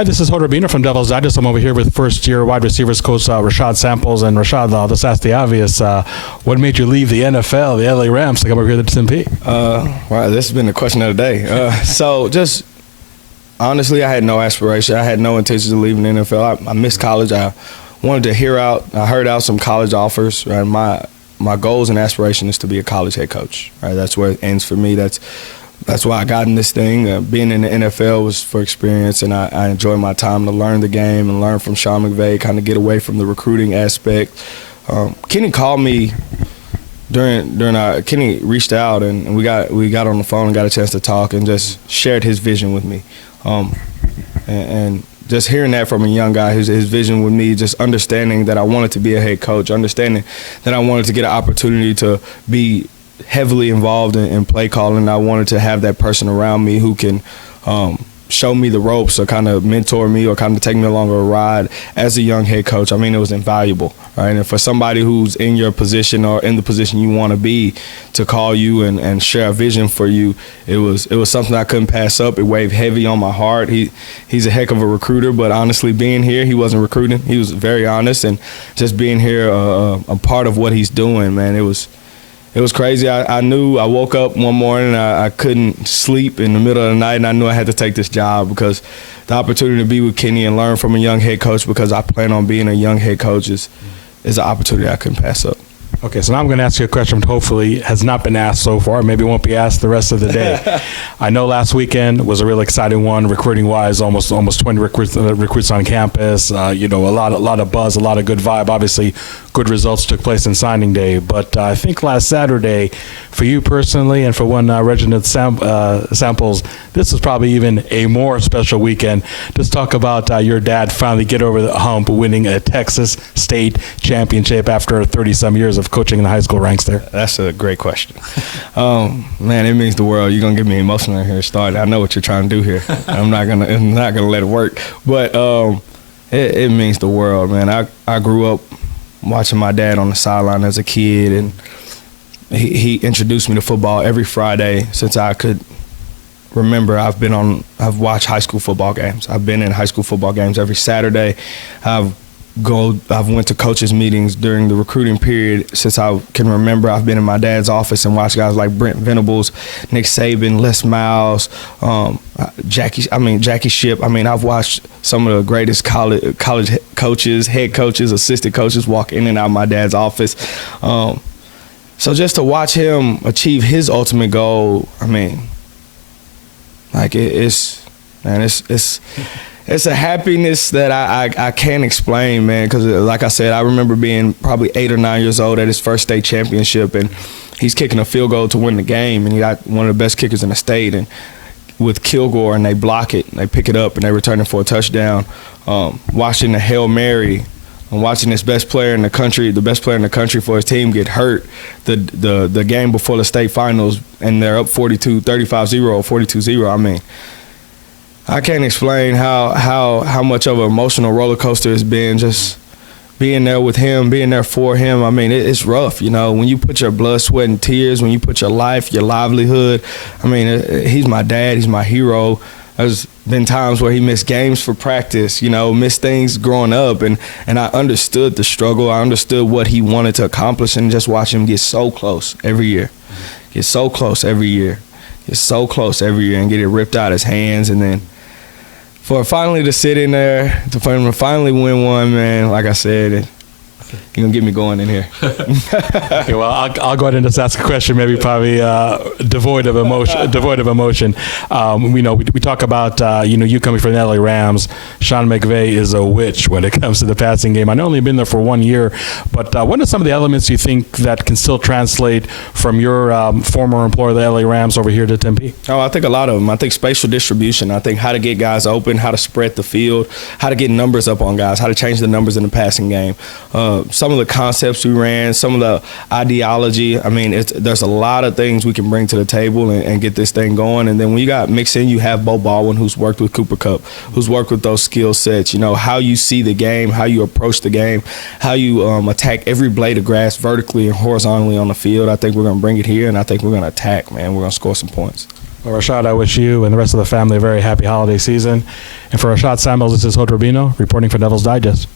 Hi, this is Hoda Rabino from Devil's Digest. I'm over here with first-year wide receivers coach Rashad Samples. And Rashad, let's ask the obvious. What made you leave the NFL, the LA Rams, to come over here to Tempe? Wow, this has been the question of the day. So just honestly, I had no aspiration. I had no intention of leaving the NFL. I missed college. I wanted to heard out some college offers. Right? My goals and aspiration is to be a college head coach. Right? That's where it ends for me. That's why I got in this thing. Being in the NFL was for experience, and I enjoy my time to learn the game and learn from Sean McVay, kind of get away from the recruiting aspect. Kenny called me Kenny reached out, and we got on the phone and got a chance to talk and just shared his vision with me. And just hearing that from a young guy, his vision with me, just understanding that I wanted to be a head coach, understanding that I wanted to get an opportunity to be heavily involved in play calling. I wanted to have that person around me who can show me the ropes or kind of mentor me or kind of take me along a ride as a young head coach. I mean, it was invaluable, right? And for somebody who's in your position or in the position you want to be to call you and share a vision for you, it was something I couldn't pass up. It weighed heavy on my heart. He's a heck of a recruiter, but honestly, being here, he wasn't recruiting. He was very honest, and just being here, a part of what he's doing, man, it was crazy. I knew I woke up one morning, I couldn't sleep in the middle of the night, and I knew I had to take this job because the opportunity to be with Kenny and learn from a young head coach, because I plan on being a young head coach, is an opportunity I couldn't pass up. Okay, so now I'm going to ask you a question that hopefully has not been asked so far, maybe won't be asked the rest of the day. I know last weekend was a real exciting one, recruiting-wise, almost 20 recruits on campus, a lot of buzz, a lot of good vibe. Obviously, good results took place in signing day. But I think last Saturday, for you personally and for one Reginald Samples, this was probably even a more special weekend. Just talk about your dad finally get over the hump, winning a Texas State championship after 30-some years of coaching in the high school ranks there. That's a great question. Man, it means the world. You're gonna get me emotional here started. I know what you're trying to do here. I'm not gonna let it work. But it means the world, man. I grew up watching my dad on the sideline as a kid, and he introduced me to football every Friday since I could remember. I've watched high school football games. I've been in high school football games every Saturday. I've went to coaches meetings during the recruiting period since I can remember. I've been in my dad's office and watched guys like Brent Venables, Nick Saban, Les Miles, Jackie Shipp. I mean, I've watched some of the greatest college coaches, head coaches, assistant coaches walk in and out of my dad's office. So just to watch him achieve his ultimate goal, I mean, like it's a happiness that I can't explain, man, because like I said, I remember being probably 8 or 9 years old at his first state championship, and he's kicking a field goal to win the game, and he got one of the best kickers in the state, and with Kilgore, and they block it, and they pick it up, and they return it for a touchdown. Watching the Hail Mary, and watching his best player in the country, the best player in the country for his team, get hurt the game before the state finals, and they're up 35-0 or 42-0. I mean, I can't explain how much of an emotional roller coaster it's been, just being there with him, being there for him. I mean, it's rough, when you put your blood, sweat, and tears, when you put your life, your livelihood. I mean, he's my dad, he's my hero. There's been times where he missed games for practice, missed things growing up, and I understood the struggle. I understood what he wanted to accomplish, and just watch him get so close every year, get so close every year, get so close every year, and get it ripped out of his hands, and then for finally to sit in there, to finally win one, man, like I said, you're going to get me going in here. Okay, well, I'll go ahead and just ask a question, maybe probably devoid of emotion. We talk about, you coming from the LA Rams. Sean McVay is a witch when it comes to the passing game. I know only been there for 1 year, but what are some of the elements you think that can still translate from your former employer, the LA Rams, over here to Tempe? Oh, I think a lot of them. I think spatial distribution. I think how to get guys open, how to spread the field, how to get numbers up on guys, how to change the numbers in the passing game. Some of the concepts we ran, some of the ideology. I mean, there's a lot of things we can bring to the table and get this thing going. And then when you got mixed in, you have Bo Baldwin, who's worked with Cooper Kupp, who's worked with those skill sets, how you see the game, how you approach the game, how you attack every blade of grass vertically and horizontally on the field. I think we're going to bring it here, and I think we're going to attack, man. We're going to score some points. Well, Rashad, I wish you and the rest of the family a very happy holiday season. And for Rashad Samuels, this is Hood Rubino reporting for Devil's Digest.